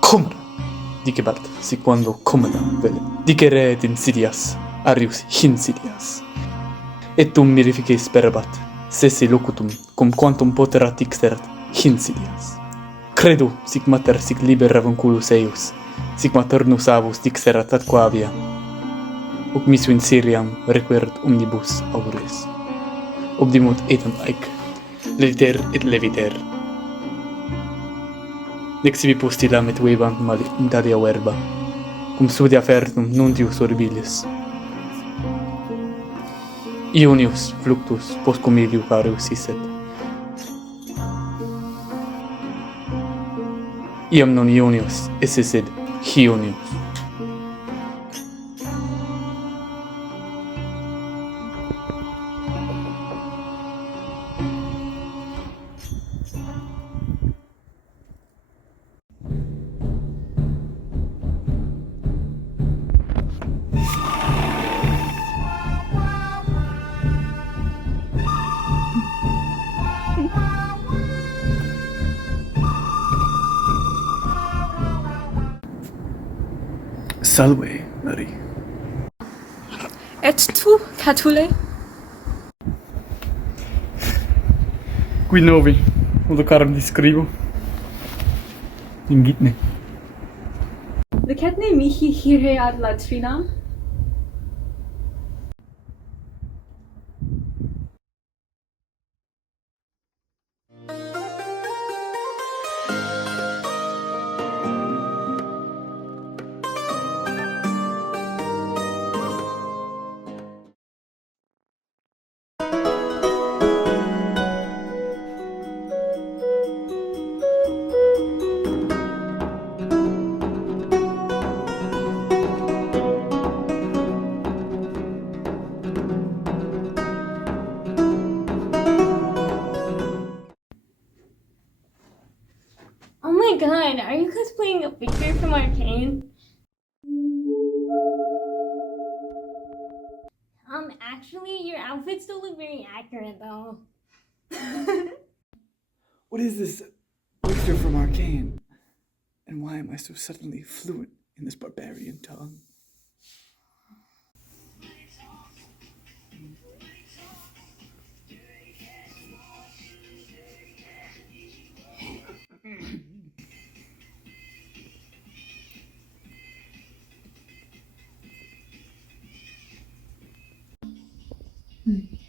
Comra, dicebart, sequando commoda vele, dicere et insidias, Arrius insidias. Et tum mirifice sperabat, sese locutum, cum quantum poterat ixerat insidias. Credo, sic mater sic liber avunculus eius, sic maternus avus dixerat ad quavia, uc misu in Syriam requiert omnibus aures. Obdimut etam aec, leviter et leviter. Nec sibi postilam et vebant mali dadia verba, cum studia fertum nuntius horribilis. Ionius fluctus post comilio Arrius isset. Iam non Ionius esse sed Hionius. Salve, Mary. Et tu, Catulle? Qui novi, udo carum discribo. Ingitne. Licetne mihi hire ad latrinam? Oh my god, are you cosplaying a figure from Arcane? Actually, your outfits don't look very accurate though. What is this picture from Arcane? And why am I so suddenly fluent in this barbarian tongue?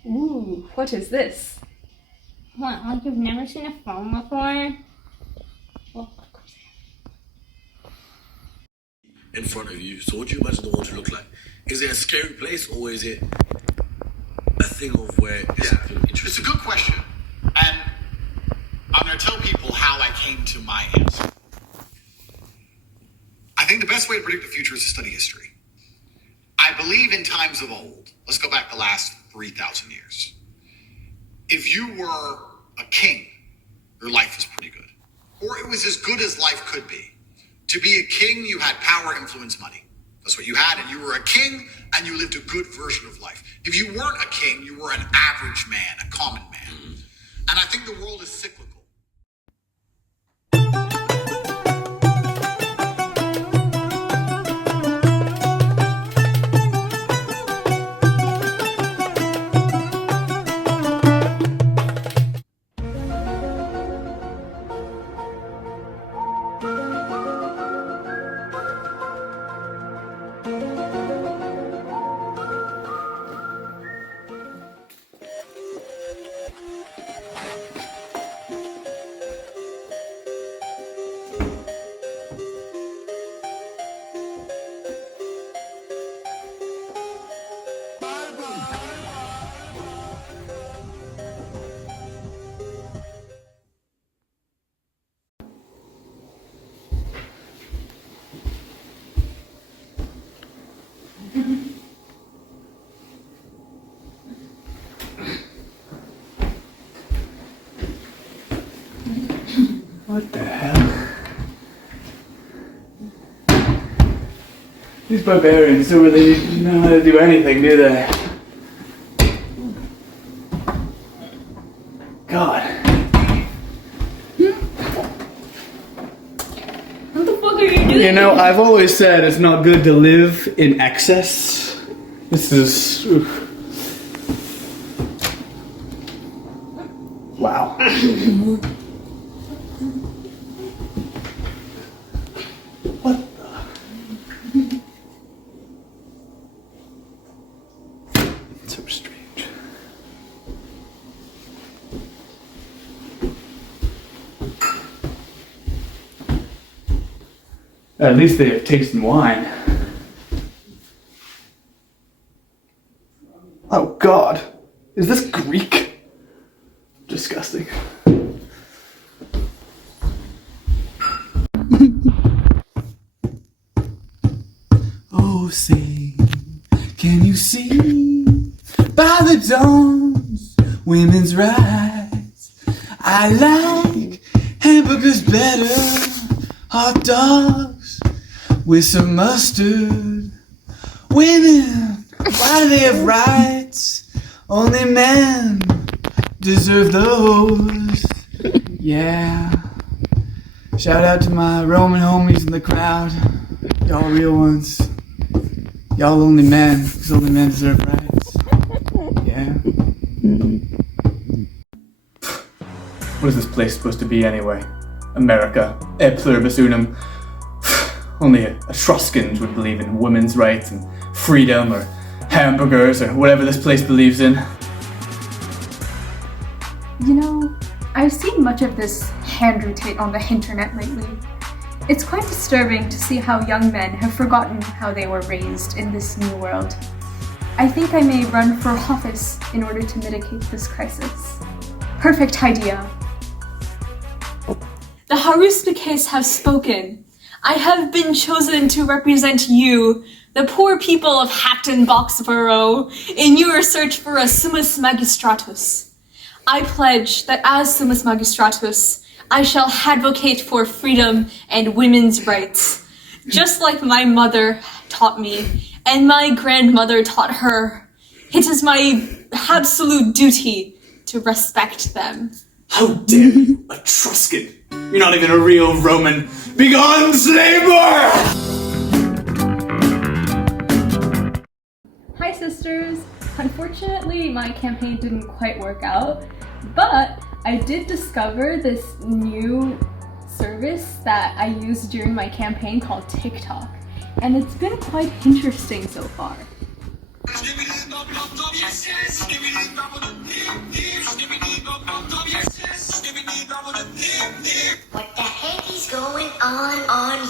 Ooh, what is this? What, like you've never seen a phone before? Well, of course in front of you. So what do you imagine the world to look like? Is it a scary place or is it a thing of where it's interesting? It's a good question. And I'm going to tell people how I came to my answer. I think the best way to predict the future is to study history. I believe in times of old. Let's go back the last 3,000 years. If you were a king, your life was pretty good. Or it was as good as life could be. To be a king, you had power, influence, money. That's what you had, and you were a king, and you lived a good version of life. If you weren't a king, you were an average man, a common man. And I think the world is cyclical. What the hell? These barbarians don't really know how to do anything, do they? God. What the fuck are you doing? You know, I've always said it's not good to live in excess. This is... oof. Wow. What the... It's so strange. At least they have tasted wine. Oh God, is this Greek? Disgusting. Oh, say, can you see by the dawn's women's rights? I like hamburgers better, hot dogs with some mustard. Women, why do they have rights? Only men deserve those. Yeah. Shout out to my Roman homies in the crowd. Y'all real ones. Y'all only men, because only men deserve rights. Yeah. What is this place supposed to be anyway? America, e pluribus unum. Only Etruscans would believe in women's rights and freedom, or hamburgers, or whatever this place believes in. You know, I've seen much of this hand rotate on the internet lately. It's quite disturbing to see how young men have forgotten how they were raised in this new world. I think I may run for office in order to mitigate this crisis. Perfect idea. The Haruspices have spoken. I have been chosen to represent you, the poor people of Hatton Boxborough, in your search for a summus magistratus. I pledge that as summus magistratus, I shall advocate for freedom and women's rights, just like my mother taught me and my grandmother taught her. It is my absolute duty to respect them. How dare you, Etruscan! You're not even a real Roman. Begone, slaver! Hi sisters! Unfortunately, my campaign didn't quite work out, but I did discover this new service that I used during my campaign called TikTok, and it's been quite interesting so far. What the heck is going on you?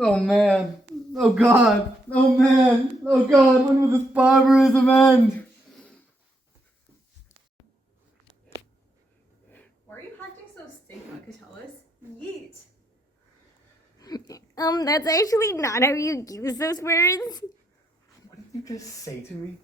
Oh man. Oh God. Oh man. Oh God. When will this barbarism end? Why are you acting so stigma, Catullus? Yeet! That's actually not how you use those words. What did you just say to me?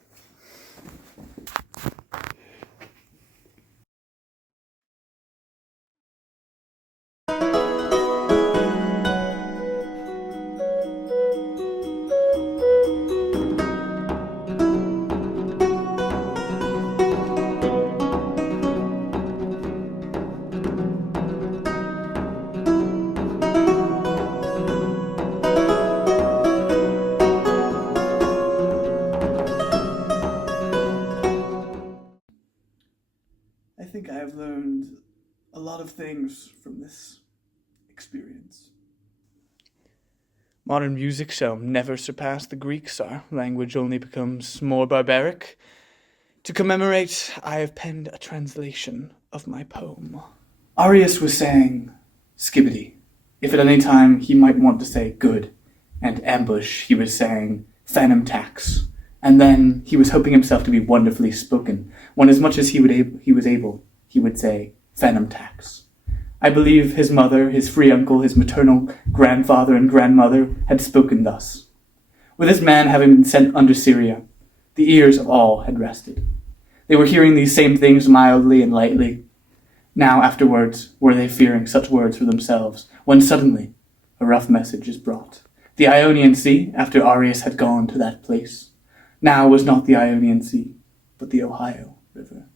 I think I have learned a lot of things from this experience. Modern music shall never surpass the Greeks. Our language only becomes more barbaric. To commemorate, I have penned a translation of my poem. Arrius was saying, skibbity. If at any time he might want to say good, and ambush, he was saying phantom tax. And then he was hoping himself to be wonderfully spoken, when as much as he was able, he would say phantom tax. I believe his mother, his free uncle, his maternal grandfather and grandmother had spoken thus. With this man having been sent under Syria, the ears of all had rested. They were hearing these same things mildly and lightly. Now afterwards were they fearing such words for themselves, when suddenly a rough message is brought. The Ionian Sea, after Arrius had gone to that place, now was not the Ionian Sea, but the Ohio River.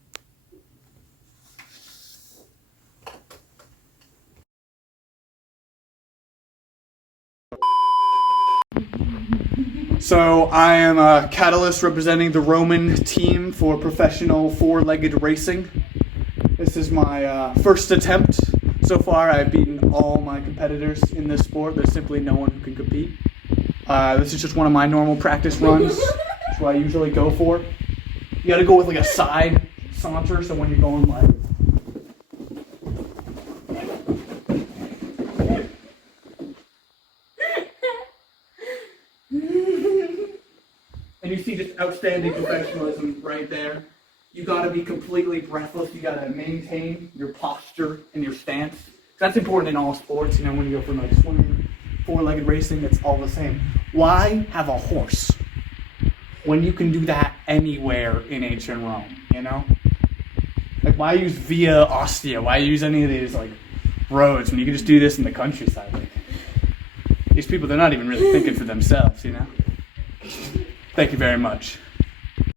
So I am Catullus, representing the Roman team for professional four-legged racing. This is my first attempt. So far I've beaten all my competitors in this sport. There's simply no one who can compete. This is just one of my normal practice runs. That's what I usually go for. You gotta go with like a side saunter, so when you're going like... And you see this outstanding professionalism right there. You gotta be completely breathless. You gotta maintain your posture and your stance. That's important in all sports. You know, when you go from like swimming, four-legged racing, it's all the same. Why have a horse when you can do that anywhere in ancient Rome, you know? Like, why use Via Ostia? Why use any of these, like, roads when you can just do this in the countryside? Like, these people, they're not even really thinking for themselves, you know? Thank you very much.